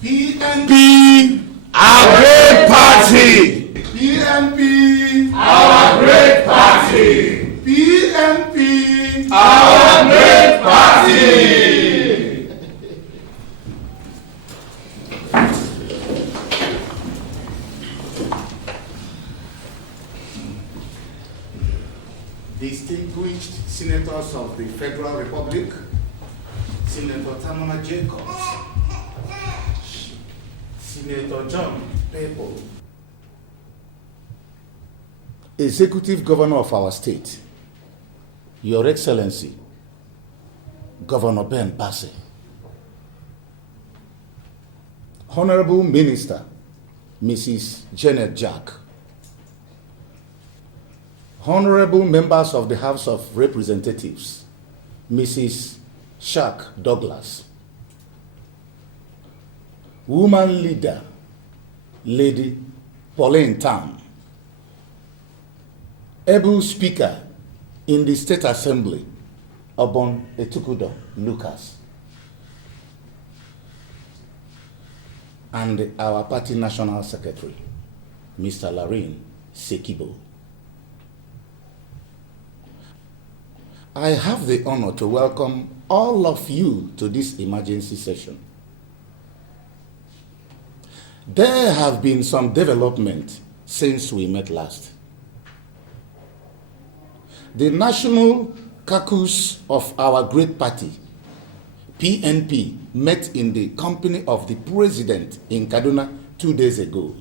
PNP, our great party. PNP, our great party. PNP, our great party. Distinguished senators of the Federal Republic, Senator Tamama Jacobs, Senator John Pepo, Executive Governor of our state, Your Excellency, Governor Ben Bassey, Honorable Minister, Mrs. Janet Jack, Honorable members of the House of Representatives, Mrs. Shak Douglas, Woman Leader, Lady Pauline Tam, Able Speaker in the State Assembly, Obon Etukudo Lucas, and our party National Secretary, Mr. Larin Sekibo. I have the honor to welcome all of you to this emergency session. There have been some development since we met last. The national caucus of our great party, PNP, met in the company of the president in Kaduna 2 days ago.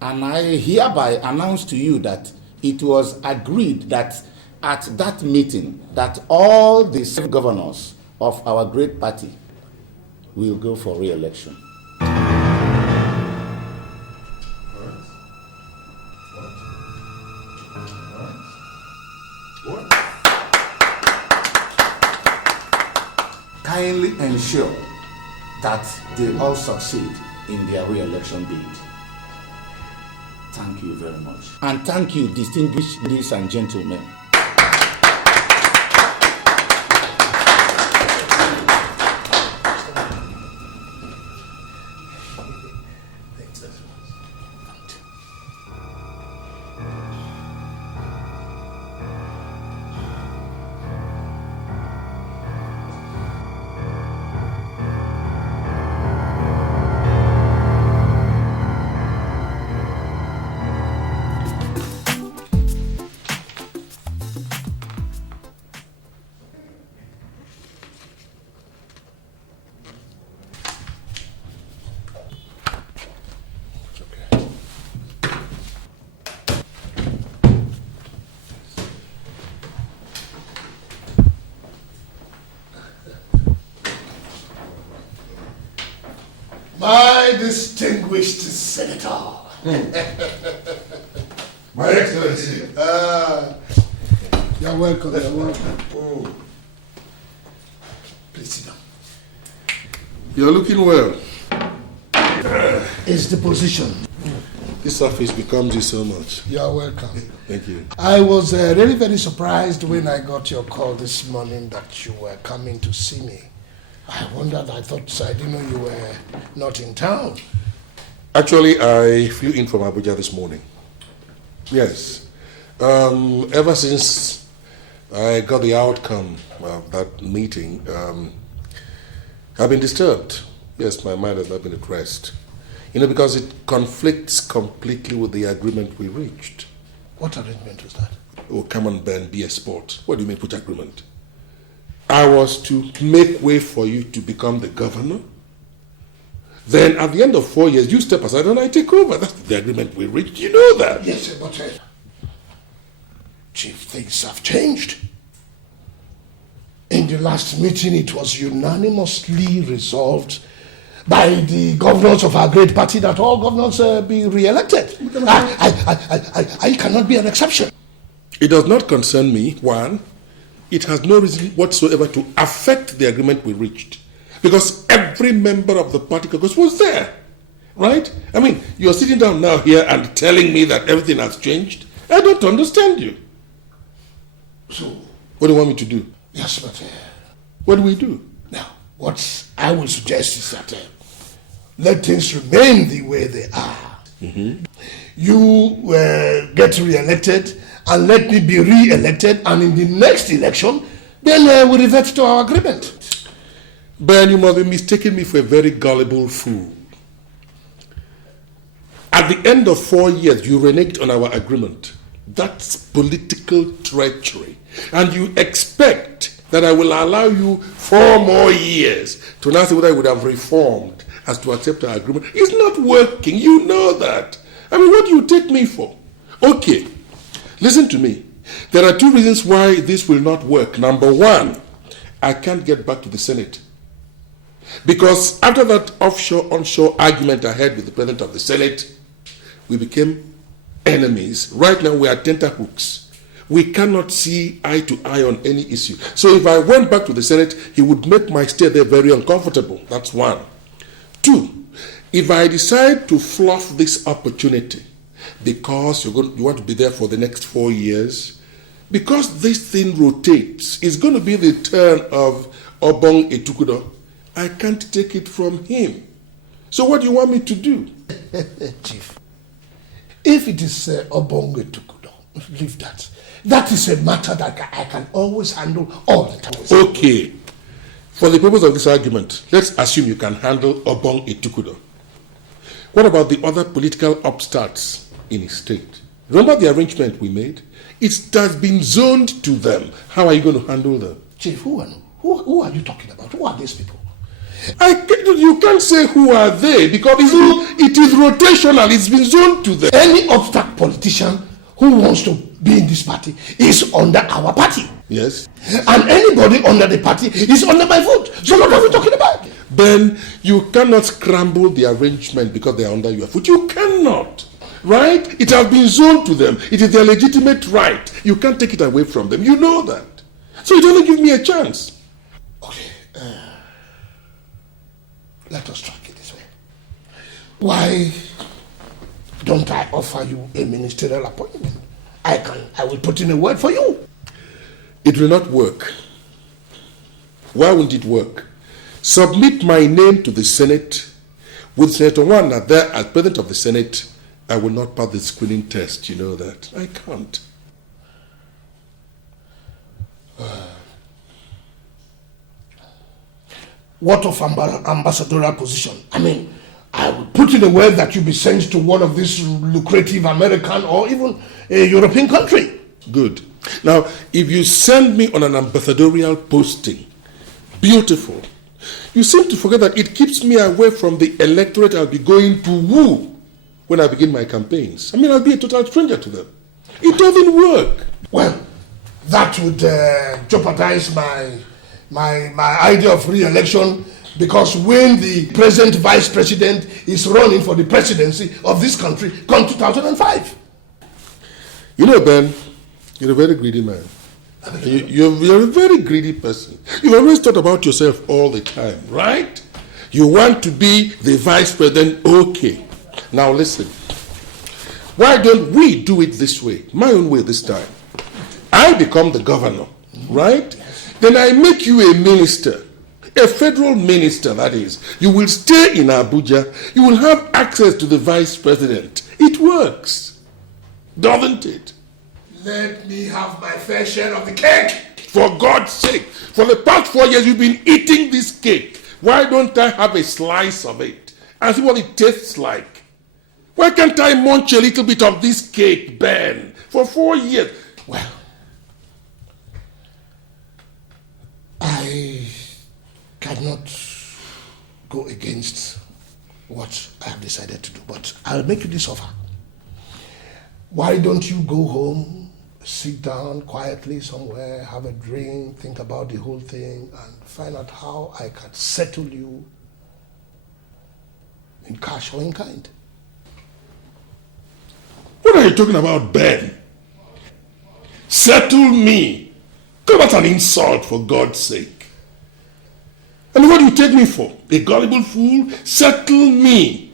And I hereby announce to you that it was agreed that at that meeting that all the 7 governors of our great party will go for re-election. Kindly ensure that they all succeed in their re-election bid. Thank you very much. And thank you, distinguished ladies and gentlemen. My distinguished senator. My Excellency. You're welcome, you're welcome. Oh. Please sit down. You're looking well. It's the position. This office becomes you so much. You're welcome. Thank you. I was really very surprised when I got your call this morning that you were coming to see me. I wondered, I didn't know you were not in town. Actually, I flew in from Abuja this morning. Yes. Ever since I got the outcome of that meeting, I've been disturbed. Yes, my mind has not been at rest. Because it conflicts completely with the agreement we reached. What arrangement was that? Oh, come on, Ben, be a sport. What do you mean, which agreement? I was to make way for you to become the governor. Then at the end of 4 years, you step aside and I take over. That's the agreement we reached. You know that. Yes, but Chief, things have changed. In the last meeting, it was unanimously resolved by the governors of our great party that all governors be re-elected. I cannot be an exception. It does not concern me, one. It has no reason whatsoever to affect the agreement we reached. Because every member of the party caucus was there. Right? I mean, you're sitting down now here and telling me that everything has changed. I don't understand you. So, what do you want me to do? Yes, but... what do we do? Now, what I will suggest is that let things remain the way they are. Mm-hmm. You get re-elected, and let me be re-elected, and in the next election, then we revert to our agreement. Ben, you must be mistaking me for a very gullible fool. At the end of 4 years, you reneged on our agreement. That's political treachery. And you expect that I will allow you 4 more years to now say whether I would have reformed as to accept our agreement. It's not working. You know that. I mean, what do you take me for? Okay, listen to me. There are 2 reasons why this will not work. Number 1, I can't get back to the Senate. Because after that offshore-onshore argument I had with the President of the Senate, we became enemies. Right now we are tenterhooks. We cannot see eye to eye on any issue. So if I went back to the Senate, he would make my stay there very uncomfortable. That's 1. 2, if I decide to fluff this opportunity because you want to be there for the next 4 years, because this thing rotates, it's going to be the turn of Obong Etukudo. I can't take it from him. So what do you want me to do? Chief, if it is Obong Etukudo, leave that. That is a matter that I can always handle all the time. Okay. For the purpose of this argument, let's assume you can handle Obong Etukudo. What about the other political upstarts in his state? Remember the arrangement we made? It has been zoned to them. How are you going to handle them? Chief, who are you talking about? Who are these people? You can't say who are they because it is rotational. It's been zoned to them. Any upstart politician who wants to be in this party is under our party. Yes. And anybody under the party is under my vote. So what are we talking about? Ben, you cannot scramble the arrangement because they are under your foot. You cannot. Right? It has been zoned to them. It is their legitimate right. You can't take it away from them. You know that. So it doesn't give me a chance. Okay. Let us track it this way. Why don't I offer you a ministerial appointment? I will put in a word for you. It will not work. Why won't it work? Submit my name to the Senate. With Senator Wanda there as President of the Senate, I will not pass the screening test. You know that. I can't. What of ambassadorial position? I mean, I would put in a word that you be sent to one of these lucrative American or even a European country. Good. Now, if you send me on an ambassadorial posting, beautiful. You seem to forget that it keeps me away from the electorate I'll be going to woo when I begin my campaigns. I mean, I'll be a total stranger to them. It doesn't work. Well, that would jeopardize my idea of re-election, because when the present vice president is running for the presidency of this country come 2005. You know, Ben, you're a very greedy man. You're a very greedy person. You've always thought about yourself all the time, right? You want to be the vice president, okay. Now listen, why don't we do it this way, my own way this time? I become the governor, right? Then I make you a minister, a federal minister, that is. You will stay in Abuja. You will have access to the vice president. It works, doesn't it? Let me have my fair share of the cake. For God's sake, for the past 4 years you've been eating this cake. Why don't I have a slice of it and see what it tastes like? Why can't I munch a little bit of this cake, Ben? For 4 years. Well, I cannot go against what I have decided to do, but I'll make you this offer. Why don't you go home, sit down quietly somewhere, have a drink, think about the whole thing, and find out how I can settle you in cash or in kind? What are you talking about, Ben? Settle me? That's an insult, for God's sake. And what do you take me for? A gullible fool? Settle me.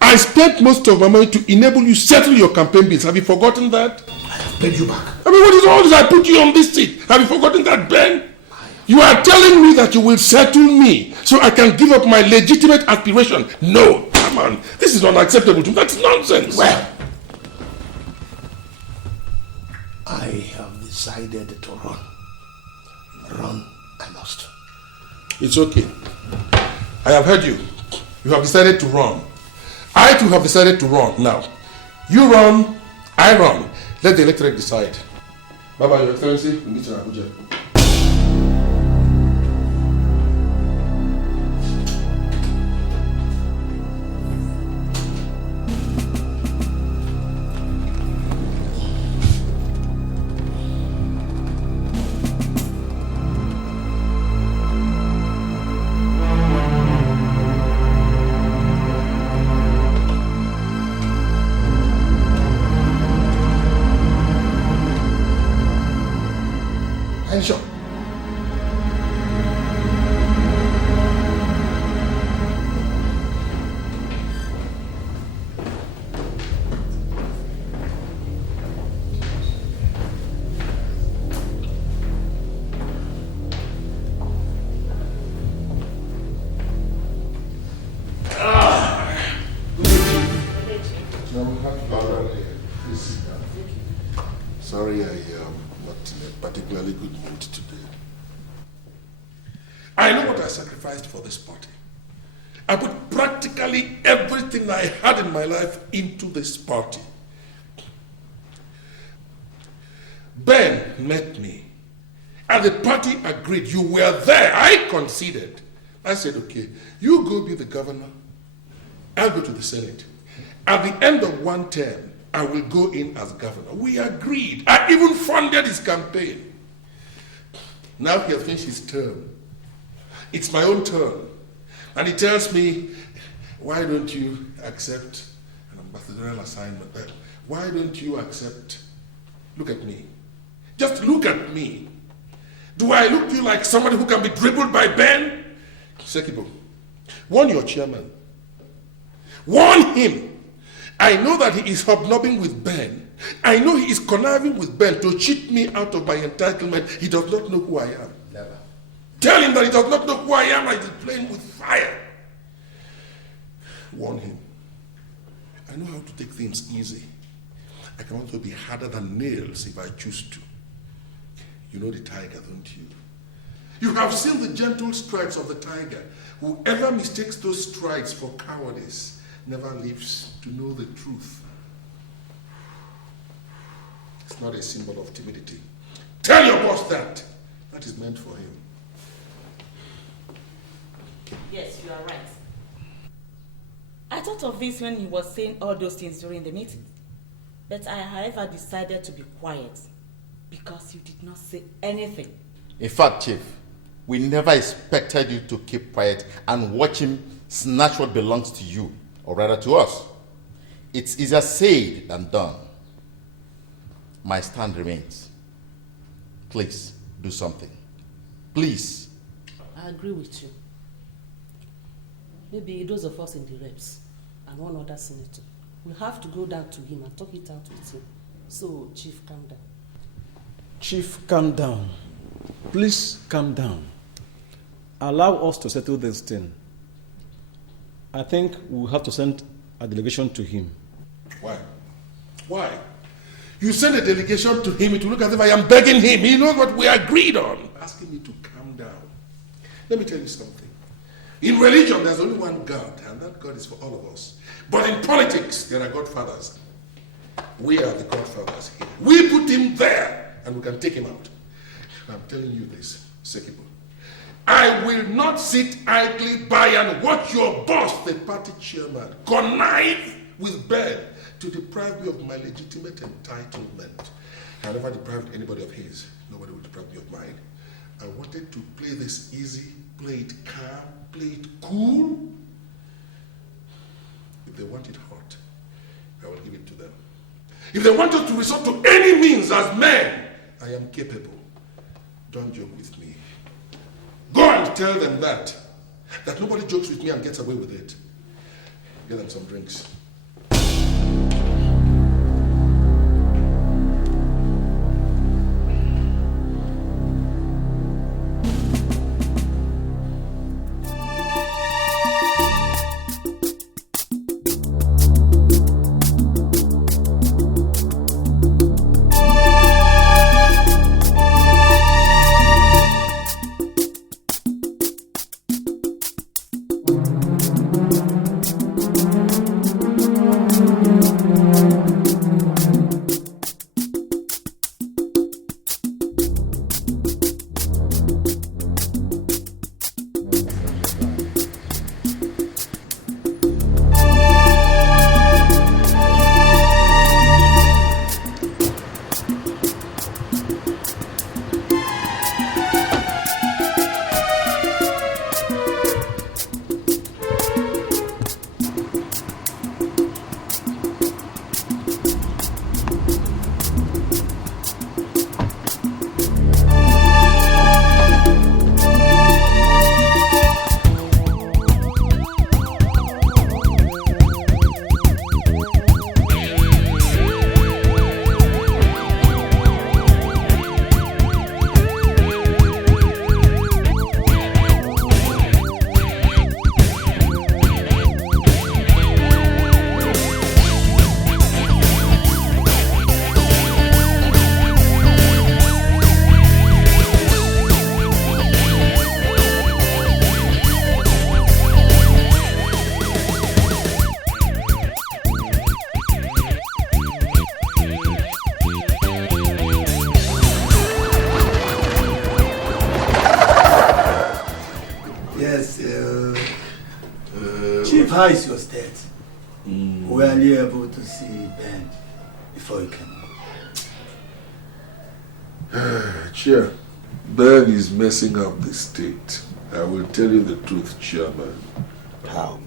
I spent most of my money to enable you settle your campaign bills. Have you forgotten that? I have paid you back. I mean, what is all this? I put you on this seat. Have you forgotten that, Ben? I You are telling me that you will settle me so I can give up my legitimate aspiration. No, come on. This is unacceptable to me. That's nonsense. Well, I have decided to run. Run, I must. It's okay. I have heard you. You have decided to run. I too have decided to run. Now, you run, I run. Let the electorate decide. Bye-bye, Your Excellency. We meet in Abuja. Attention. Sorry, I am not in a particularly good mood today. I know what I sacrificed for this party. I put practically everything I had in my life into this party. Ben met me, and the party agreed. You were there. I conceded. I said, okay, you go be the governor. I'll go to the Senate. At the end of one term, I will go in as governor. We agreed. I even funded his campaign. Now he has finished his term. It's my own turn. And he tells me, why don't you accept an ambassadorial assignment? Why don't you accept? Look at me. Just look at me. Do I look to you like somebody who can be dribbled by Ben? Sekibo, warn your chairman. Warn him. I know that he is hobnobbing with Ben. I know he is conniving with Ben to cheat me out of my entitlement. He does not know who I am. Never. Tell him that he does not know who I am and he is playing with fire. Warn him. I know how to take things easy. I can also be harder than nails if I choose to. You know the tiger, don't you? You have seen the gentle strides of the tiger. Whoever mistakes those strides for cowardice never lives to know the truth. It's not a symbol of timidity. Tell your boss that. That is meant for him. Yes, you are right. I thought of this when he was saying all those things during the meeting. But I, however, decided to be quiet because you did not say anything. In fact, Chief, we never expected you to keep quiet and watch him snatch what belongs to you, or rather to us. It's easier said than done. My stand remains. Please, do something. Please. I agree with you. Maybe those of us in the reps and one other senator will have to go down to him and talk it out with him. So, Chief, calm down. Chief, calm down. Please calm down. Allow us to settle this thing. I think we'll have to send a delegation to him. Why? Why? You send a delegation to him, it will look as if I am begging him. He knows what we agreed on. Asking me to calm down. Let me tell you something. In religion, there's only one God, and that God is for all of us. But in politics, there are godfathers. We are the godfathers here. We put him there, and we can take him out. I'm telling you this, Sekibo. I will not sit idly by and watch your boss, the party chairman, connive with Ben to deprive me of my legitimate entitlement. I never deprived anybody of his. Nobody will deprive me of mine. I wanted to play this easy, play it calm, play it cool. If they want it hot, I will give it to them. If they want us to resort to any means as men, I am capable. Don't joke with me. Go and tell them that nobody jokes with me and gets away with it. Get them some drinks. how is your state? Were you able to see Ben before you came? Chair, Ben is messing up the state. I will tell you the truth, Chairman. How?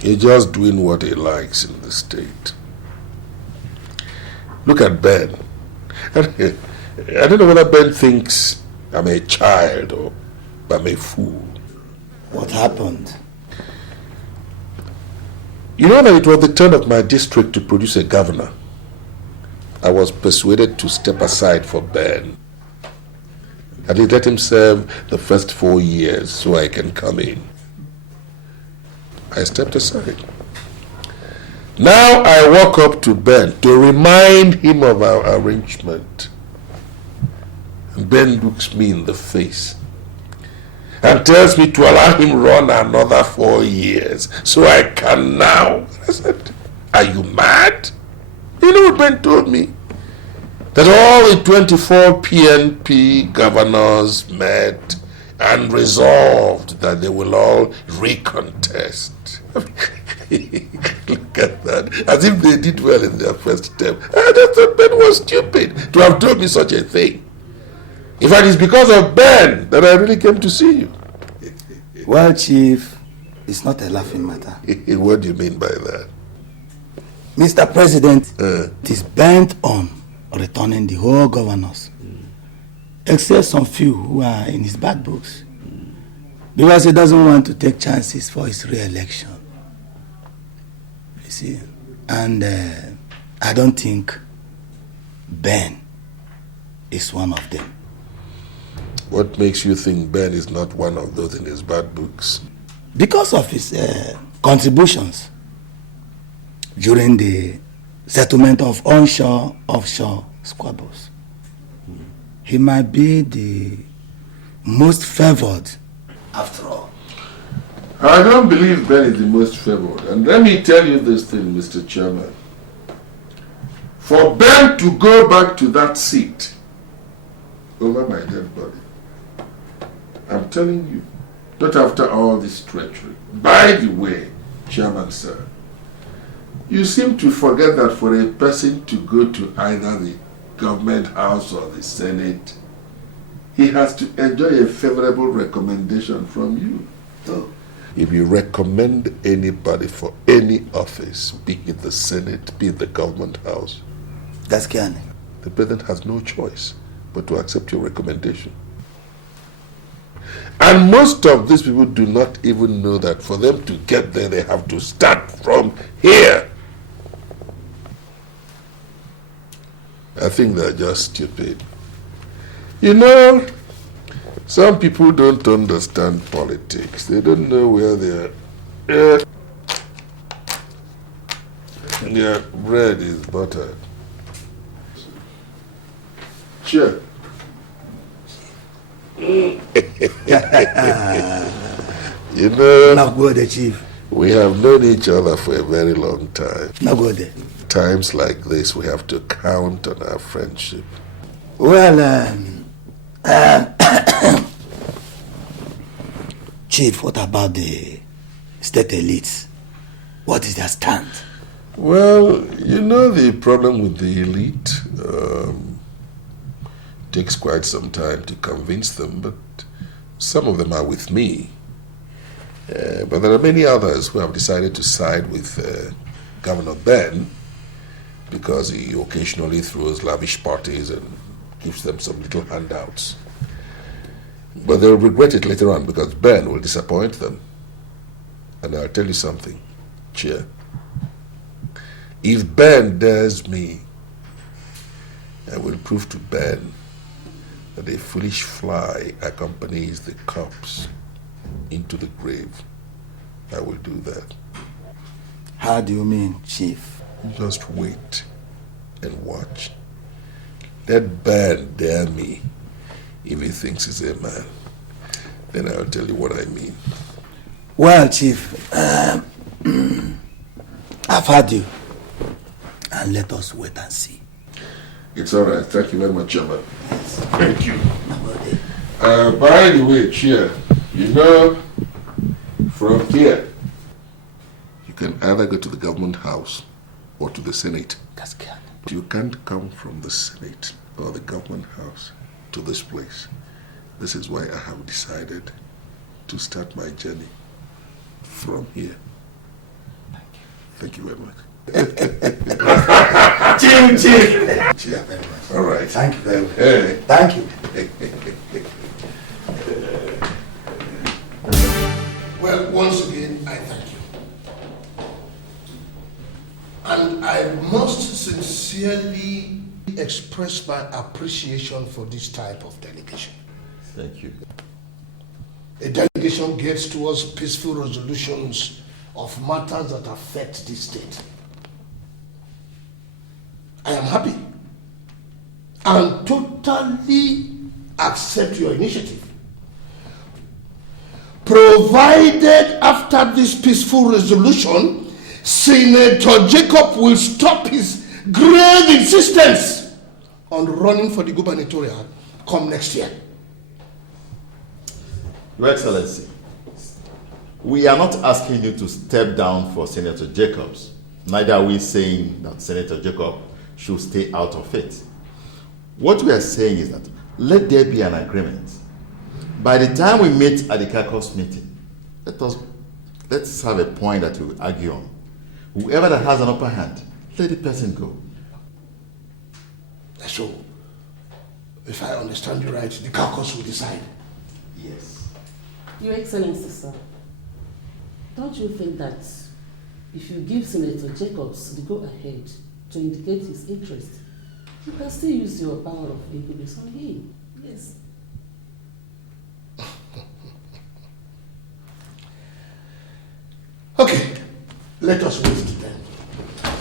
He's just doing what he likes in the state. Look at Ben. I don't know whether Ben thinks I'm a child or I'm a fool. What happened? You know that it was the turn of my district to produce a governor. I was persuaded to step aside for Ben. And he let him serve the first 4 years so I can come in. I stepped aside. Now I walk up to Ben to remind him of our arrangement. And Ben looks me in the face and tells me to allow him run another 4 years so I can now. I said, are you mad? You know what Ben told me? That all the 24 PNP governors met and resolved that they will all recontest. Look at that. As if they did well in their first term. I just thought Ben was stupid to have told me such a thing. In fact, it's because of Ben that I really came to see you. Well, Chief, it's not a laughing matter. What do you mean by that? Mr. President is bent on returning the whole governors, except some few who are in his bad books, because he doesn't want to take chances for his re-election. You see, and I don't think Ben is one of them. What makes you think Ben is not one of those in his bad books? Because of his contributions during the settlement of onshore, offshore squabbles. He might be the most favored after all. I don't believe Ben is the most favored. And let me tell you this thing, Mr. Chairman. For Ben to go back to that seat over my dead body, I'm telling you, not after all this treachery. By the way, Chairman, sir, you seem to forget that for a person to go to either the government house or the Senate, he has to enjoy a favorable recommendation from you. Oh. If you recommend anybody for any office, be it the Senate, be it the government house, That's Kiane. the president has no choice but to accept your recommendation. And most of these people do not even know that for them to get there, they have to start from here. I think they're just stupid. You know, some people don't understand politics. They don't know where their bread is buttered. Sure. You know, Not good, Chief. we have known each other for a very long time. Not good. Times like this, we have to count on our friendship. Well, Chief, what about the state elites? What is their stand? Well, you know the problem with the elite. Takes quite some time to convince them, but some of them are with me. But there are many others who have decided to side with Governor Ben because he occasionally throws lavish parties and gives them some little handouts. But they'll regret it later on because Ben will disappoint them. And I'll tell you something, Chair. If Ben dares me, I will prove to Ben that a foolish fly accompanies the corpse into the grave. I will do that. How do you mean, Chief? Just wait and watch. Let Ben dare me if he thinks he's a man. Then I'll tell you what I mean. Well, Chief, I've heard you. And let us wait and see. It's all right. Thank you very much, Chairman. Yes. Thank you. By the way, Chair, you know, from here, you can either go to the government house or to the Senate. You can't come from the Senate or the government house to this place. This is why I have decided to start my journey from here. Thank you very much. Cheers, very much. All right. Thank you very much. Thank you. Well, once again, I thank you. And I must sincerely express my appreciation for this type of delegation. Thank you. A delegation gets towards peaceful resolutions of matters that affect this state. I am happy and totally accept your initiative. Provided after this peaceful resolution, Senator Jacob will stop his grave insistence on running for the gubernatorial come next year. Your Excellency, we are not asking you to step down for Senator Jacobs. Neither are we saying that Senator Jacob should stay out of it. What we are saying is that let there be an agreement. By the time we meet at the caucus meeting, let's have a point that we will argue on. Whoever that has an upper hand, let the person go. So, if I understand you right, the caucus will decide. Yes. Your Excellency, sir, don't you think that if you give Senator Jacobs the go-ahead to indicate his interest, you can still use your power of influence on him? Yes. Okay, let us wait then.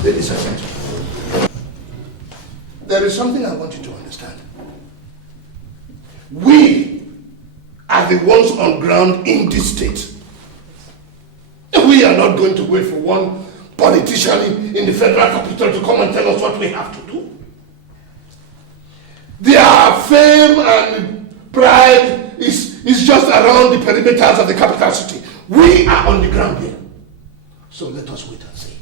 Ladies and gentlemen, there is something I want you to understand. We are the ones on ground in this state. We are not going to wait for one politician in the federal capital to come and tell us what we have to do. Their fame and pride is just around the perimeters of the capital city. We are on the ground here. So let us wait and see.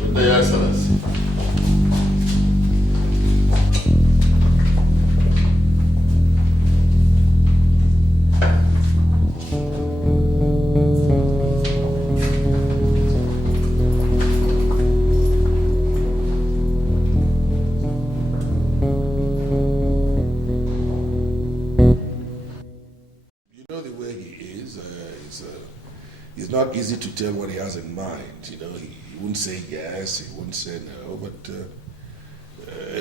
With Your Excellency. It's not easy to tell what he has in mind. You know, he wouldn't say yes, he wouldn't say no, but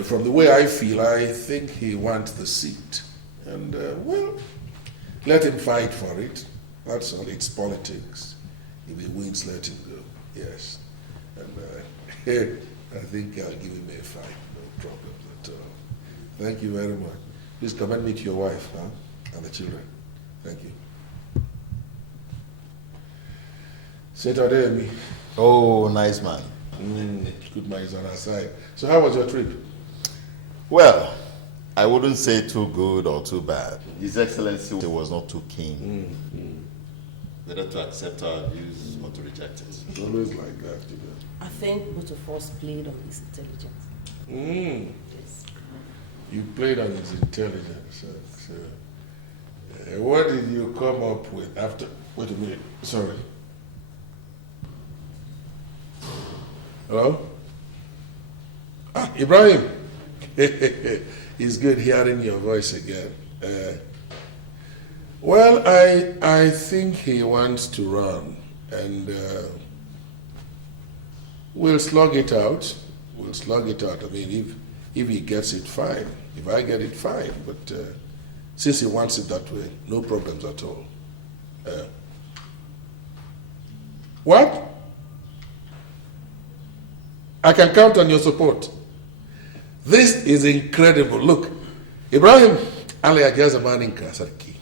from the way I feel, I think he wants the seat. And, well, let him fight for it. That's all. It's politics. If he wins, let him go. Yes. And I think I'll give him a fight. No problems at all. Thank you very much. Please commend me to your wife, and the children. Thank you. Senator Adeyemi. Oh, nice man. Good man is on our side. So how was your trip? Well, I wouldn't say too good or too bad. His Excellency was not too keen. Whether to accept our views or to reject it. It's always like that, you know. I think both of us played on his intelligence. Yes. You played on his intelligence. So, what did you come up with after? Wait a minute. Sorry. Hello? Ibrahim. It's good hearing your voice again. Well, I think he wants to run, and we'll slug it out. We'll slug it out. I mean, if he gets it, fine. If I get it, fine. But since he wants it that way, no problems at all. What? I can count on your support. This is incredible. Look, Ibrahim, Allah ya jaza manin kasarki.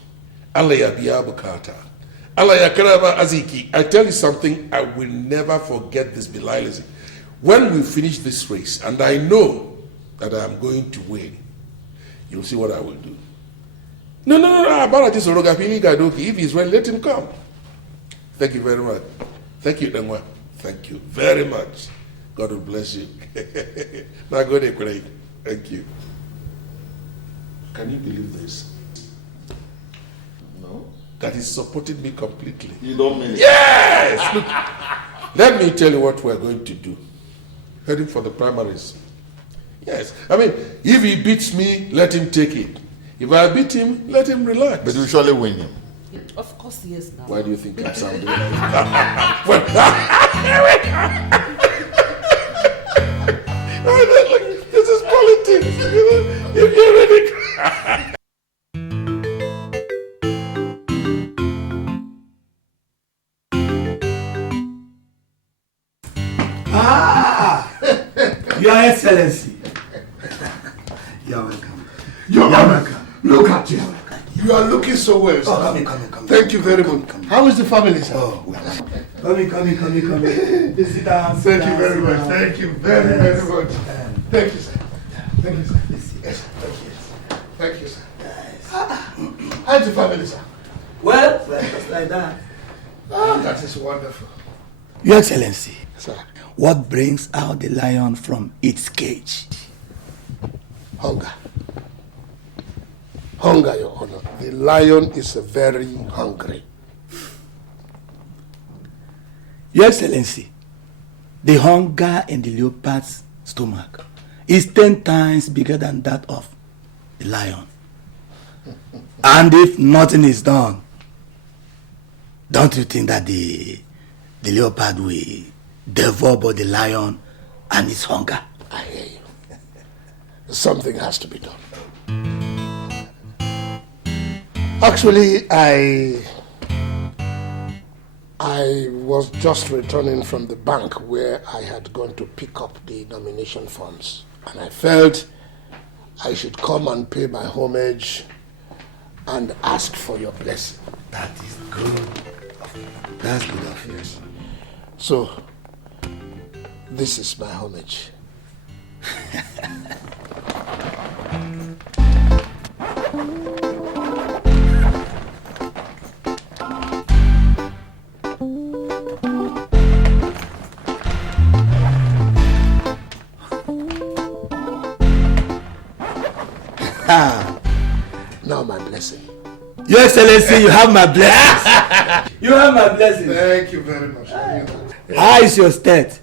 Allah ya biya bukata. Allah ya karaba aziki. I tell you something, I will never forget this Bilal. When we finish this race, and I know that I am going to win, you'll see what I will do. No, if he's ready, let him come. Thank you very much. Thank you, Dengwa. Thank you very much. God will bless you. Now go there, Craig. Thank you. Can you believe this? No. That is supporting me completely. You don't mean it? Yes! Look, let me tell you what we're going to do. Heading for the primaries. Yes. I mean, if he beats me, let him take it. If I beat him, let him relax. But you surely win him. Of course, yes, now. Why do you think I'm sounding like this is politics. You're really... Your Excellency. You're welcome. You're welcome. Look at you. You are looking so well, sir. Oh, come in. Thank you very much. How is the family, sir? Oh, well. Come in. Sit down. Thank you very much. Thank you very much. Thank you, sir. Thank you, sir. Yes, thank you, sir. How's the family, sir? Well, just like that. That is wonderful. Your Excellency. Sir. What brings out the lion from its cage? Hunger. Hunger, Your Honor. The lion is very hungry. Your Excellency, the hunger in the leopard's stomach is 10 times bigger than that of the lion. And if nothing is done, don't you think that the leopard will devour both the lion and its hunger? I hear you. Something has to be done. Actually, I was just returning from the bank where I had gone to pick up the nomination forms, and I felt I should come and pay my homage and ask for your blessing. That is good. That's good of you. So, this is my homage. Now my blessing. Your Excellency, you have my blessing. You have my blessing. Thank you very much. How is your state?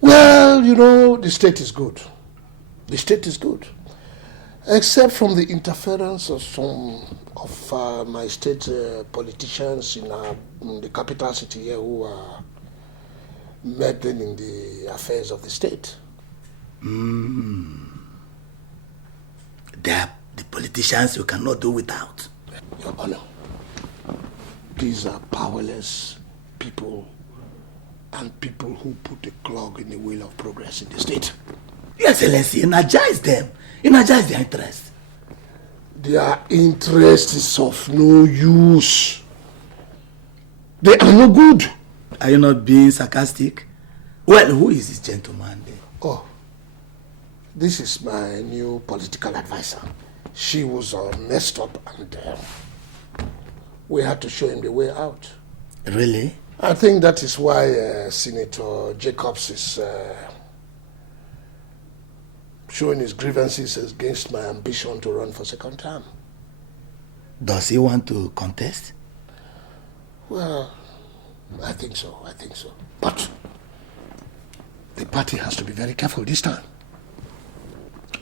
Well, you know, the state is good. The state is good. Except from the interference of some of my state politicians in the capital city here who are meddling in the affairs of the state. They are the politicians you cannot do without. Your Honor, these are powerless people and people who put a clog in the wheel of progress in the state. Your Excellency, energize them. Energize their interest. Their interest is of no use. They are no good. Are you not being sarcastic? Well, who is this gentleman then? Oh, this is my new political advisor. She was messed up and we had to show him the way out. Really? I think that is why Senator Jacobs is showing his grievances against my ambition to run for second term. Does he want to contest? Well, I think so. But the party has to be very careful this time.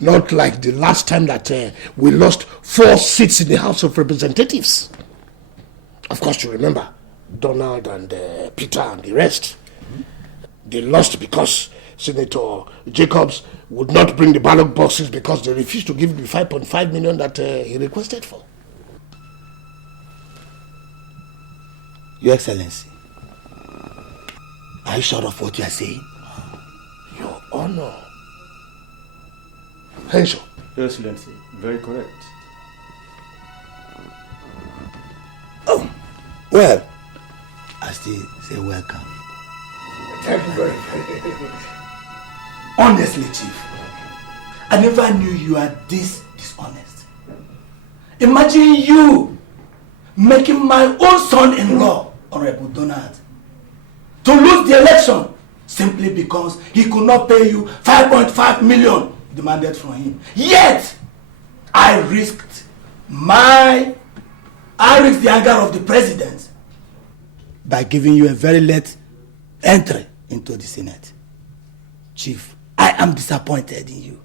Not like the last time that we lost 4 seats in the House of Representatives. Of course, you remember Donald and Peter and the rest. They lost because Senator Jacobs would not bring the ballot boxes because they refused to give the 5.5 million that he requested for. Your Excellency, are you sure of what you are saying? Your Honor. Henshaw. Your Excellency, very correct. Oh, well, I still say welcome. Thank you very much. Honestly, Chief, I never knew you are this dishonest. Imagine you making my own son-in-law, Honorable Donald, to lose the election simply because he could not pay you 5.5 million demanded from him. Yet, I risked the anger of the president by giving you a very late entry into the Senate. Chief, I am disappointed in you.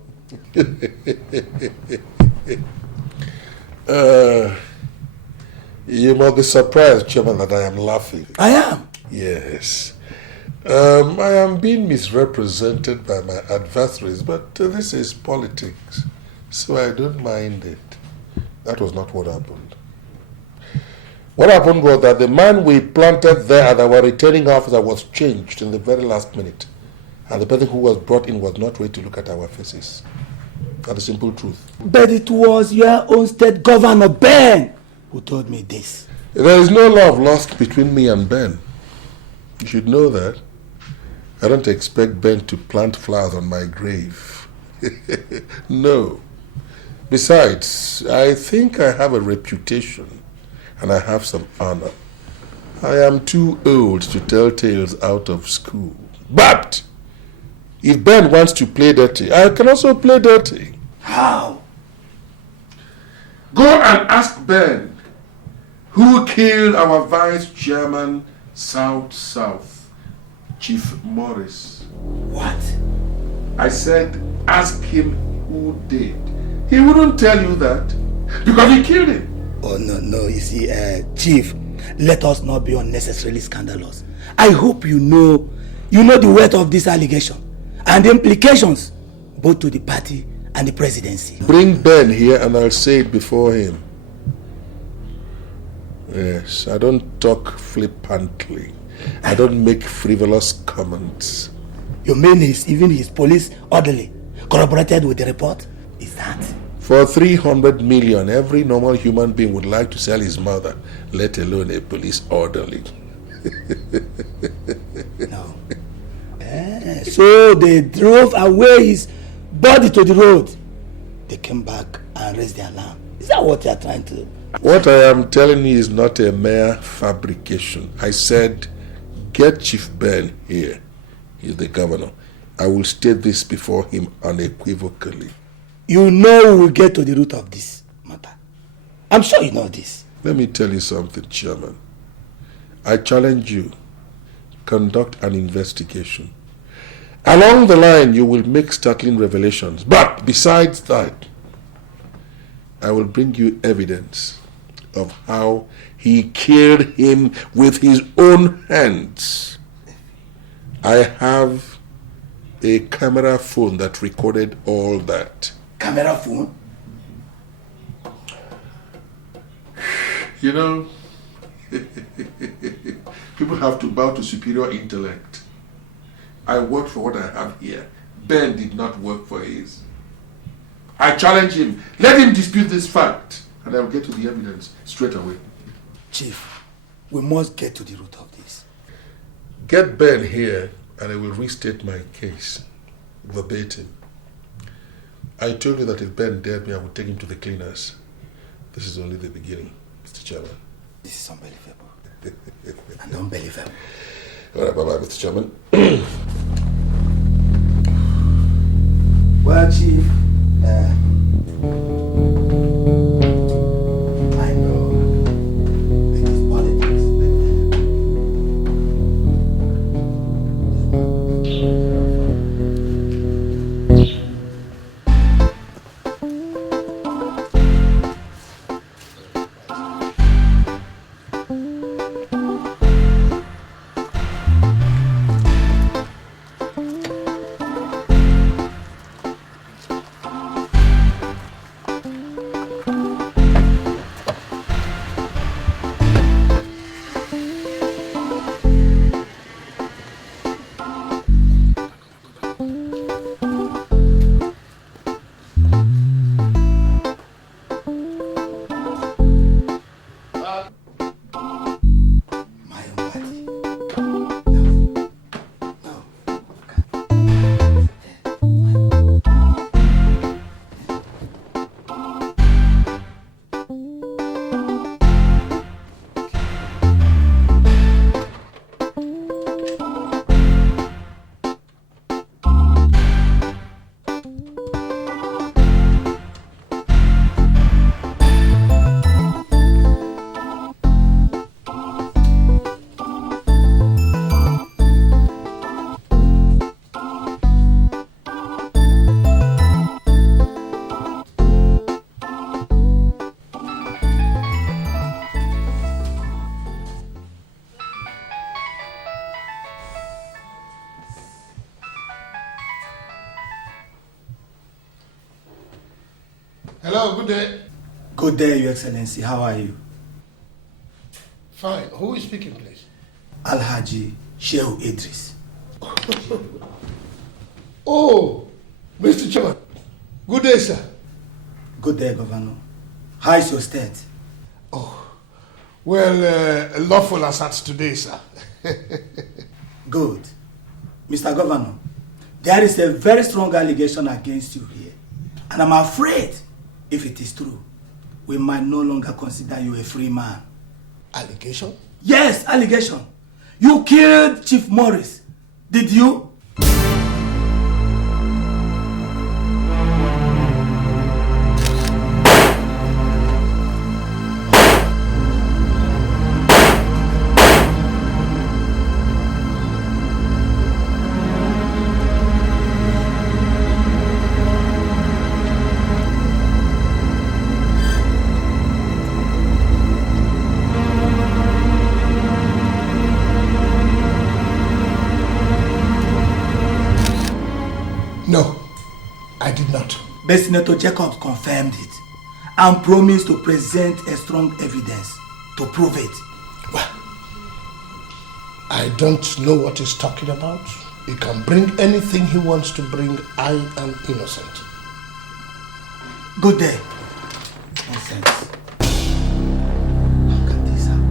You must be surprised, Chairman, that I am laughing. I am. Yes. I am being misrepresented by my adversaries, but this is politics, so I don't mind it. That was not what happened. What happened was that the man we planted there as our returning officer was changed in the very last minute, and the person who was brought in was not ready to look at our faces. That's the simple truth. But it was your own state governor, Ben, who told me this. There is no love lost between me and Ben. You should know that. I don't expect Ben to plant flowers on my grave. No. Besides, I think I have a reputation and I have some honor. I am too old to tell tales out of school. But if Ben wants to play dirty, I can also play dirty. How? Go and ask Ben who killed our vice chairman South, Chief Morris. What? I said, ask him who did. He wouldn't tell you that because he killed him. Oh, no, you see, Chief, let us not be unnecessarily scandalous. I hope you know the weight of this allegation and the implications both to the party and the presidency. Bring Ben here and I'll say it before him. Yes, I don't talk flippantly. I don't make frivolous comments. You mean even his police orderly corroborated with the report? Is that? For 300 million, every normal human being would like to sell his mother, let alone a police orderly. No. So they drove away his body to the road. They came back and raised the alarm. Is that what you are trying to do? What I am telling you is not a mere fabrication. I said, get Chief Ben here. He's the governor. I will state this before him unequivocally. You know we will get to the root of this matter. I'm sure you know this. Let me tell you something, Chairman. I challenge you. Conduct an investigation. Along the line, you will make startling revelations. But besides that, I will bring you evidence of how he killed him with his own hands. I have a camera phone that recorded all that. Camera phone? You know, people have to bow to superior intellect. I worked for what I have here. Ben did not work for his. I challenge him. Let him dispute this fact, and I will get to the evidence straight away. Chief, we must get to the root of this. Get Ben here, and I will restate my case verbatim. I told you that if Ben dared me, I would take him to the cleaners. This is only the beginning, Mr. Chairman. This is unbelievable. And unbelievable. All right, bye-bye, Mr. Chairman. Well, Chief, I know it is politics, Hello, good day. Good day, Your Excellency. How are you? Fine. Who is speaking, please? Alhaji Shehu Idris. Oh, Mr. Chairman. Good day, sir. Good day, Governor. How is your state? Oh, well, lawful as at today, sir. Good. Mr. Governor, there is a very strong allegation against you here. And I'm afraid, if it is true, we might no longer consider you a free man. Allegation? Yes, allegation. You killed Chief Morris. Did you? No, I did not. But Senator Jacobs confirmed it and promised to present a strong evidence to prove it. Well, I don't know what he's talking about. He can bring anything he wants to bring. I am innocent. Good day. Nonsense. How can this happen?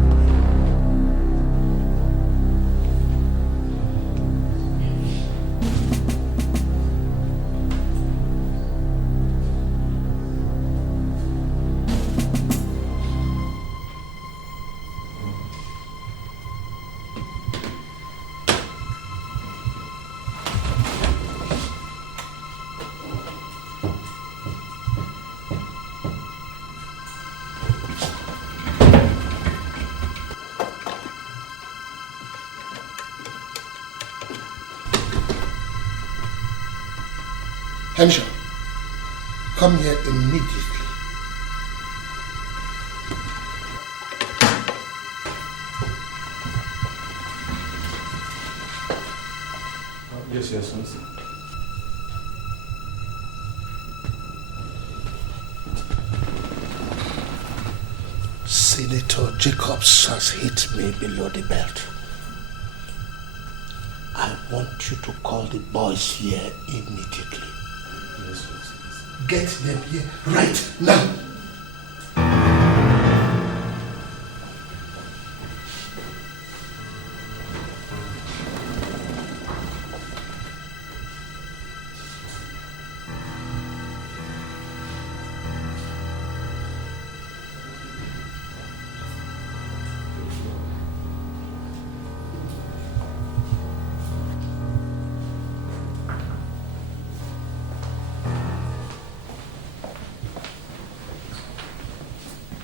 Henshaw, come here immediately. Yes, Your Excellency. Senator Jacobs has hit me below the belt. I want you to call the boys here immediately. Yes, Your Excellency. Get them here right now.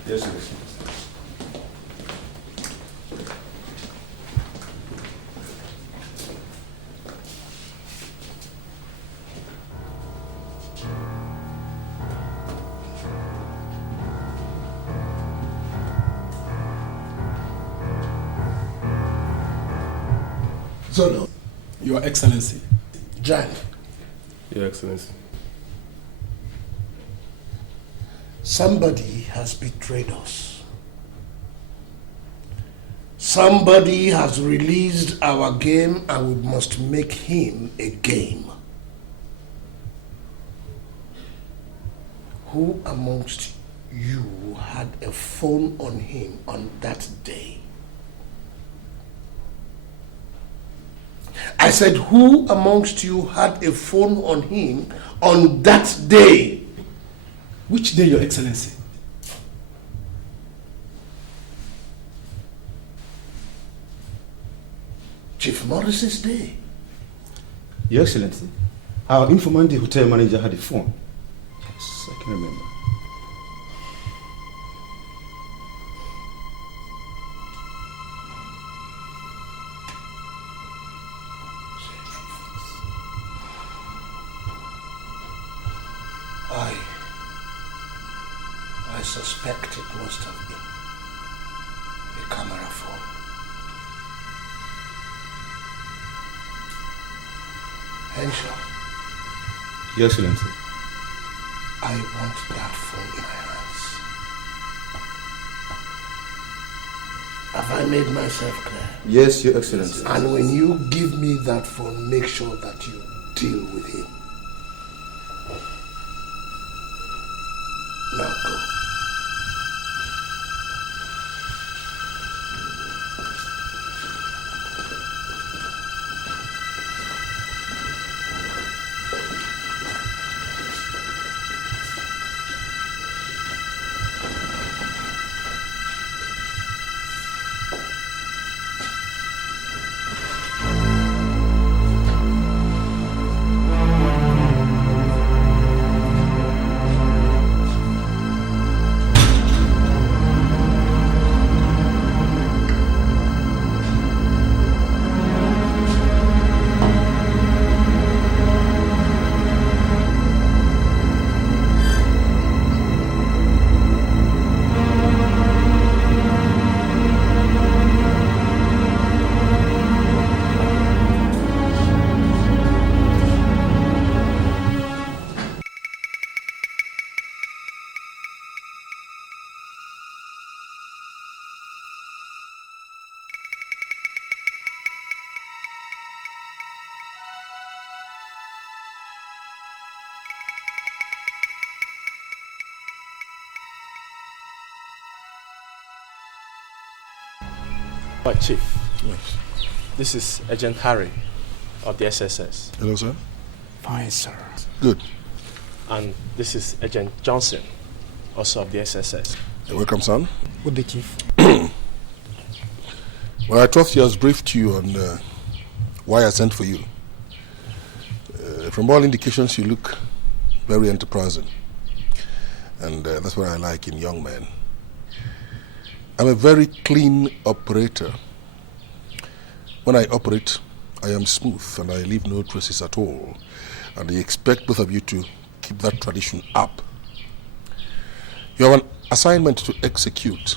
Yes, Your Excellency. Zolo, Your Excellency. Jack, Your Excellency. somebody has betrayed us. Somebody has released our game and we must make him a game. Who amongst you had a phone on him on that day? I said, who amongst you had a phone on him on that day? Which day, Your Excellency? Chief Morris's day. Your Excellency, our informant, the hotel manager, had a phone. Yes, I can remember. I suspect it must have been a camera phone. Henshaw, Your Excellency. I want that phone in my hands. Have I made myself clear? Yes, Your Excellency. And when you give me that phone, make sure that you deal with him. Now go. But Chief, Yes. this is Agent Harry of the SSS. Hello, sir. Fine, sir. Good. And this is Agent Johnson, also of the SSS. Welcome, son. Good day, Chief. Well, I trust he has briefed you on why I sent for you. From all indications, you look very enterprising. And that's what I like in young men. I'm a very clean operator. When I operate, I am smooth and I leave no traces at all. And I expect both of you to keep that tradition up. You have an assignment to execute.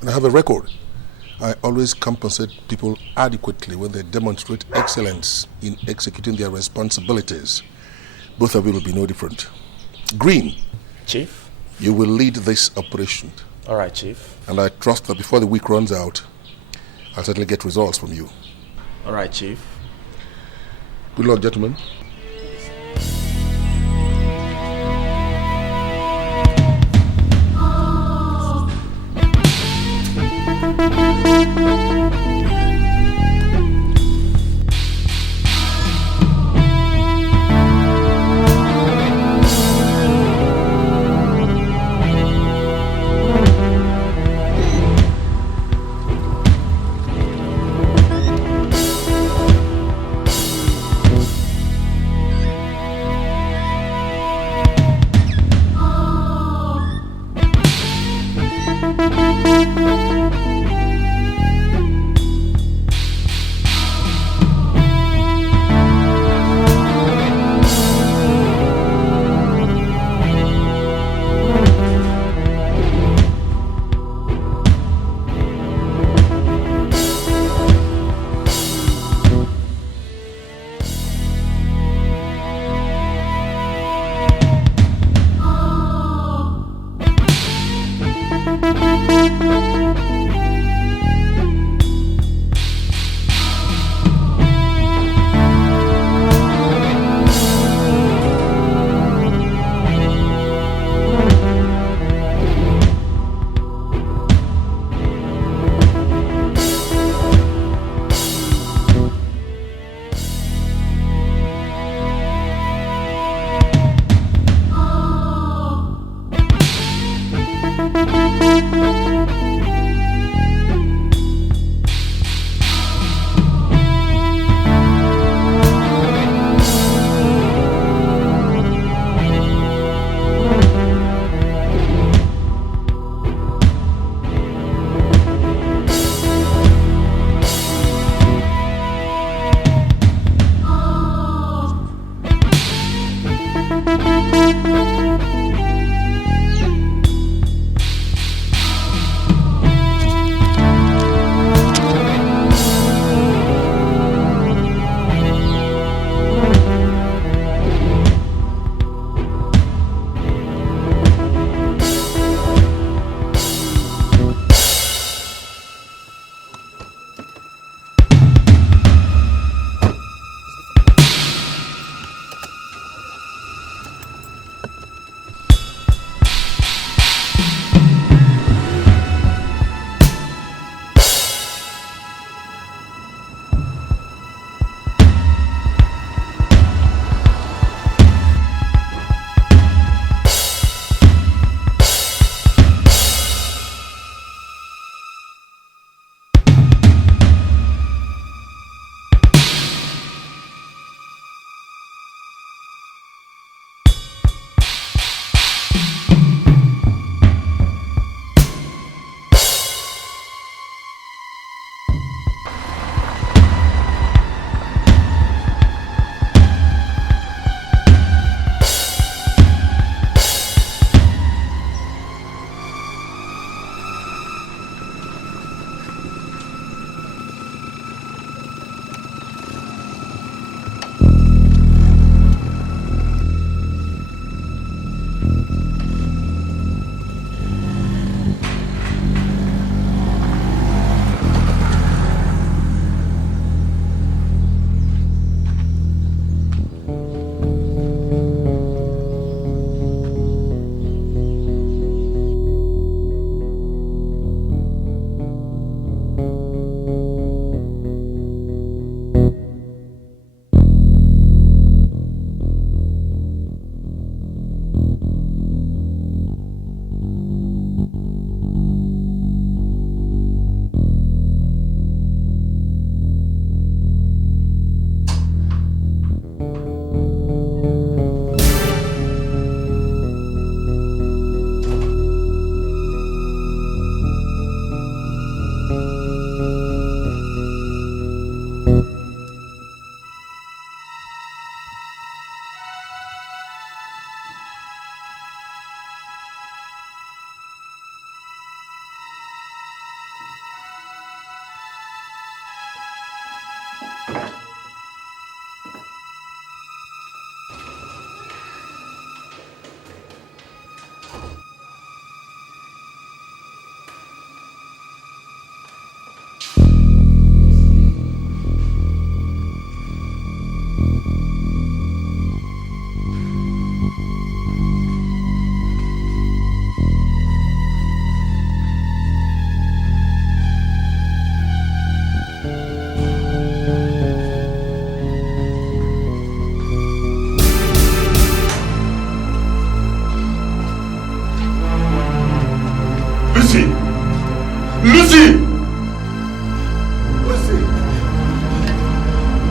And I have a record. I always compensate people adequately when they demonstrate excellence in executing their responsibilities. Both of you will be no different. Green. Chief? You will lead this operation. All right, Chief. And I trust that before the week runs out, I'll certainly get results from you. All right, Chief. Good luck, gentlemen.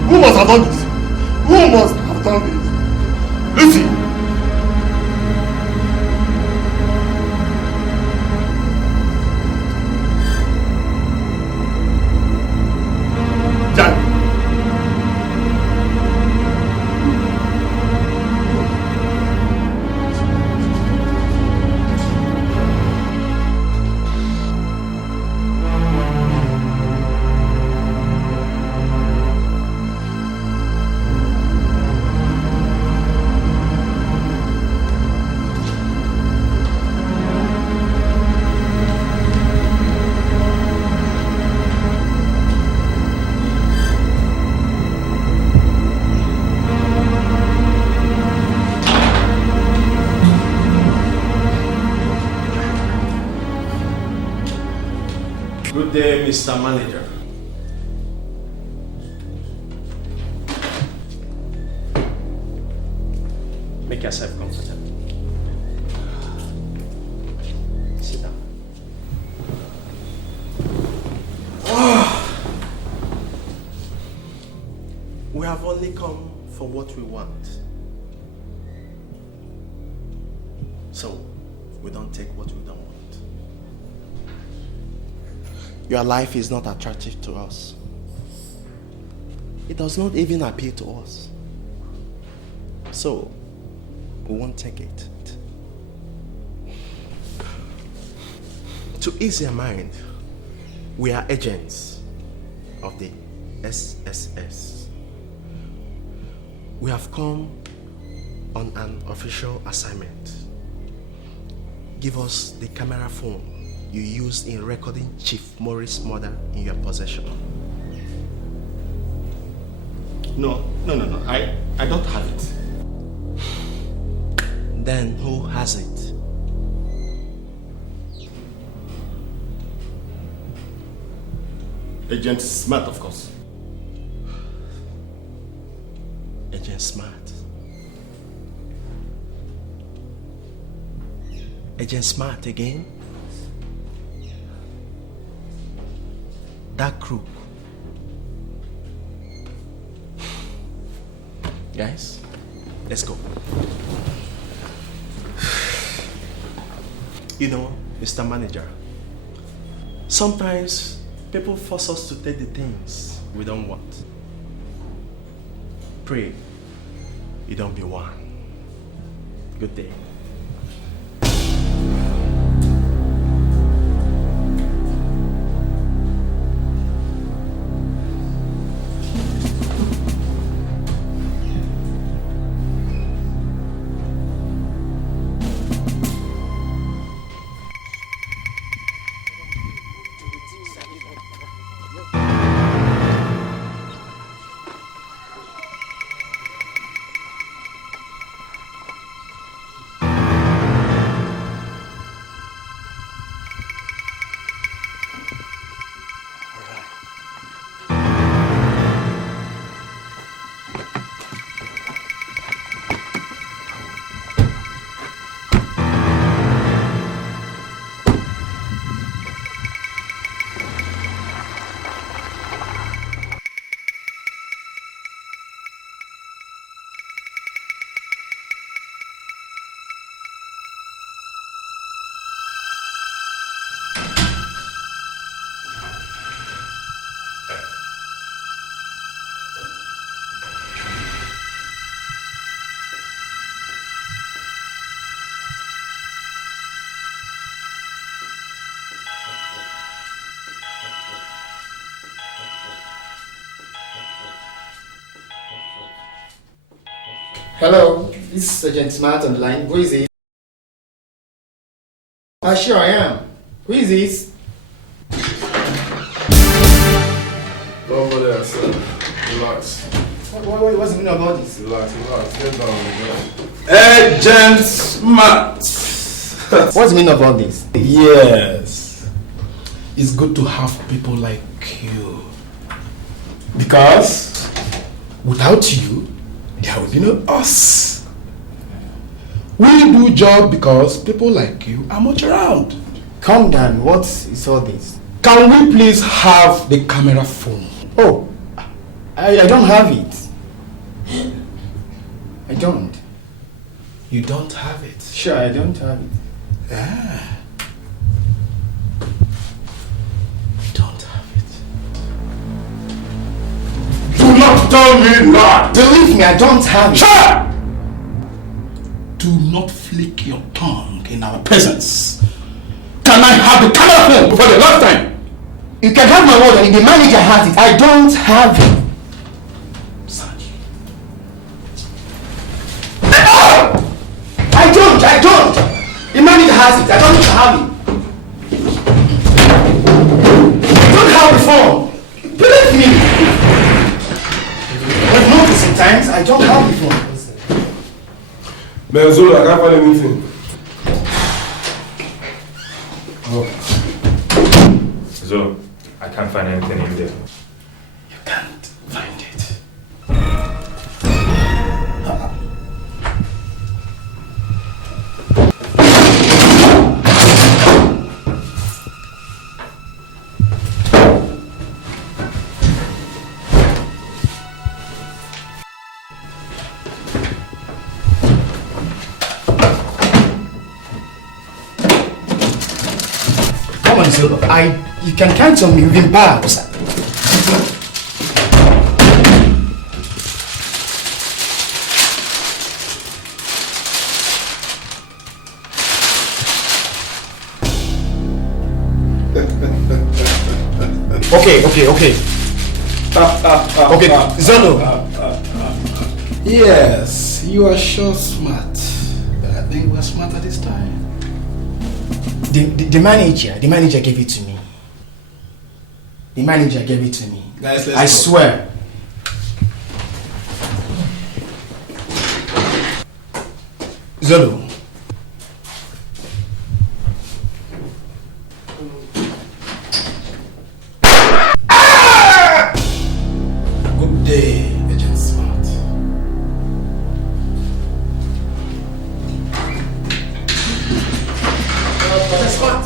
Who must have done this? Who must have done this? Lucy! Jack! Good day, Mr. Manager. Make yourself comfortable. Sit down. We have only come for what we want. So, we don't take what we don't want. Your life is not attractive to us. It does not even appeal to us. So, we won't take it. To ease your mind, we are agents of the SSS. We have come on an official assignment. Give us the camera phone you used in recording Chief Morris' murder in your possession. No. I don't have it. Then who has it? Agent Smart, of course. Agent Smart. Agent Smart again? That crook. Guys, let's go. You know, Mr. Manager, sometimes people force us to take the things we don't want. Pray you don't be one. Good day. Hello, this is Sergeant Smart on the line. Who is it? Sure I am. Who is this? Go over there, sir. Relax. What's the meaning about this? Relax. Get down. Agent Smart. What's the meaning of all this? Yes. It's good to have people like you. Because without you, there will be no us. We do job because people like you are much around. Calm down. What is all this? Can we please have the camera phone? Oh, I don't have it. I don't. You don't have it? Sure, I don't have it. Ah. You don't have it. Do not tell me not. Believe me, I don't have it. Shut up! Do not flick your tongue in our presence. Can I have the camera phone for the last time? You can have my word, and the manager has it. I don't have it. I don't. The manager has it. I don't have it. I don't have the phone. Believe me. I've noticed sometimes I don't have the phone. Man, Zulu, I can't find anything. Oh. Zulu, I can't find anything in there. You can't find it. Come on, Zulu. You can count on me within bars. Okay. Okay, Zolo. Yes, you are sure smart. But I think we're smarter this time. The manager gave it to me. The manager gave it to me. Guys, let's I go. swear. Zolo. Good day, Agent Smart. Agent Smart.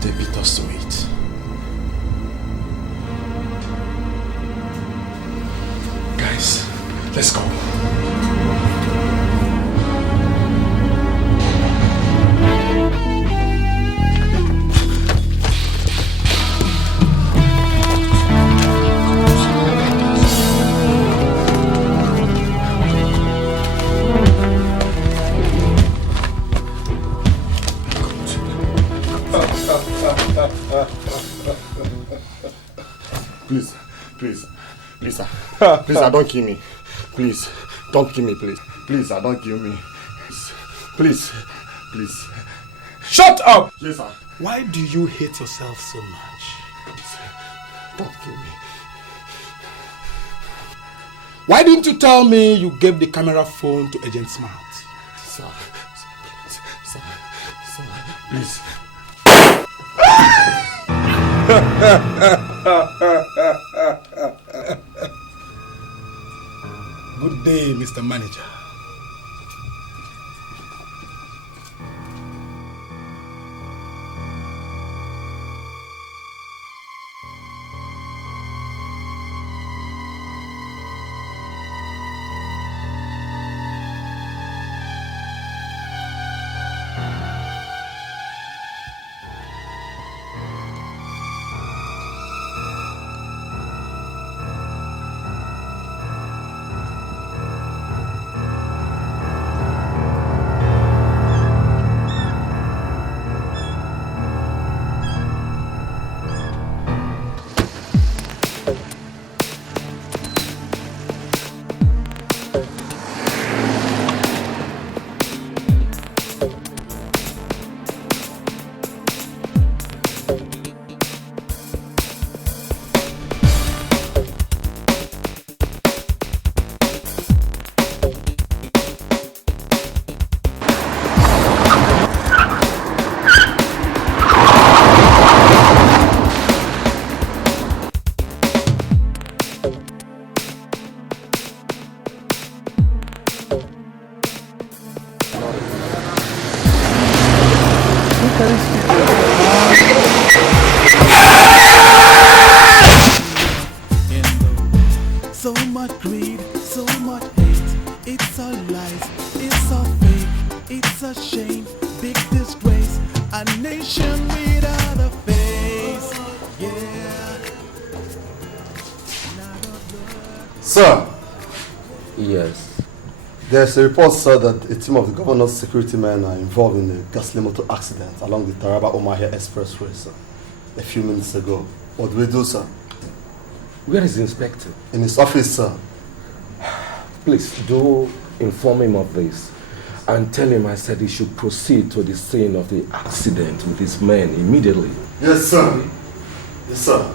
They beat us to it. Guys, let's go. Please, sir. Please, don't kill me. Please, don't kill me, please. Please, sir, don't kill me. Please. Shut up! Yes, sir. Why do you hate yourself so much? Please, don't kill me. Why didn't you tell me you gave the camera phone to Agent Smart? Sir, please. Good day, Mr. Manager. So much greed, so much hate. It's all lies, it's all fake. It's a shame, big disgrace. A nation without a face. Yeah. Sir. Yes. There's a report, sir, that a team of the governor's security men are involved in a ghastly motor accident along the Taraba-Omahia Expressway, sir, a few minutes ago. What do we do, sir? Where is the inspector? In his office, sir. Please do inform him of this and tell him I said he should proceed to the scene of the accident with his men immediately. Yes, sir. Yes, sir.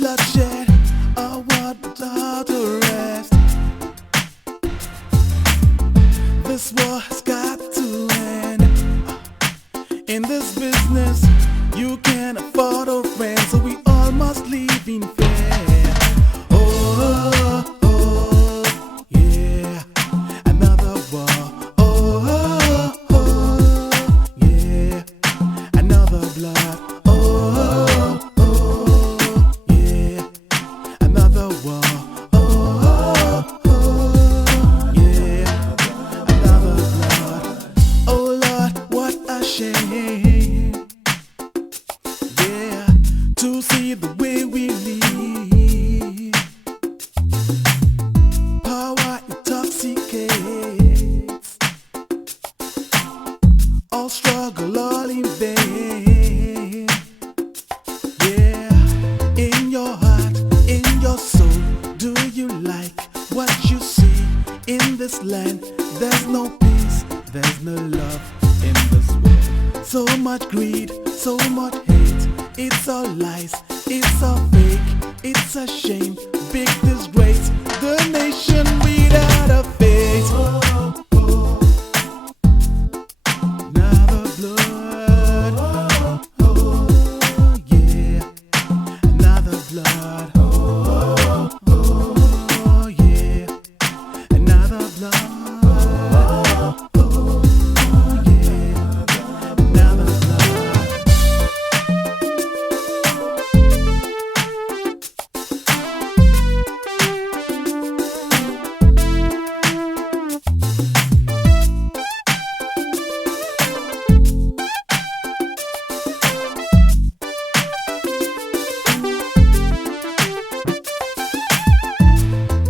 bloodshed, a war without a rest. This war has got to end. In this business, you can't afford a friend, so we all must live in fear. Oh, oh, yeah, another war. Oh, oh, yeah, another blood. Oh, oh, yeah, another war. Oh, oh, yeah, another blood. Oh Lord, what a shame, yeah, to see the way we live. Power intoxicates, all struggle, all in vain. Yeah, in your heart, in your soul, do you like what you see in this land? There's no peace, there's no love in this world. So much greed, so much hate. It's all lies, it's all fake. It's a shame, big disgrace. The nation without a face. Now the blood. Oh, yeah. Another blood. Oh, yeah. Another blood. Oh, yeah. Another blood.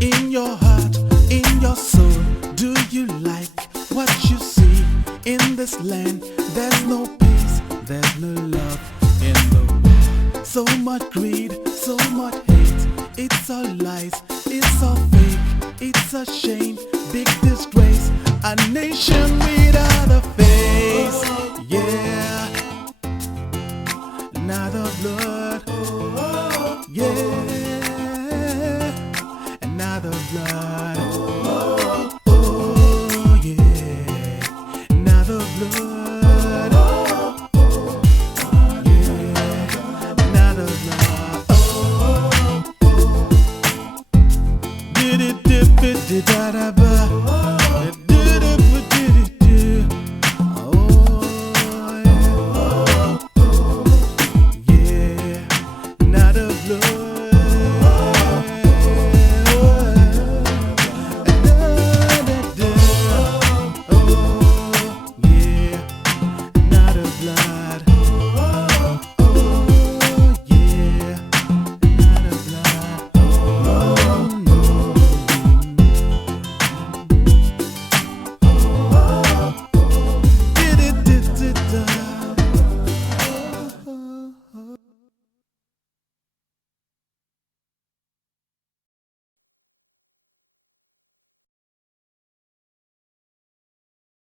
In your heart, in your soul, do you like what you see in this land? There's no peace, there's no love in the world. So much greed, so much hate. It's all lies, it's all fake. It's a shame, big disgrace. A nation without a face.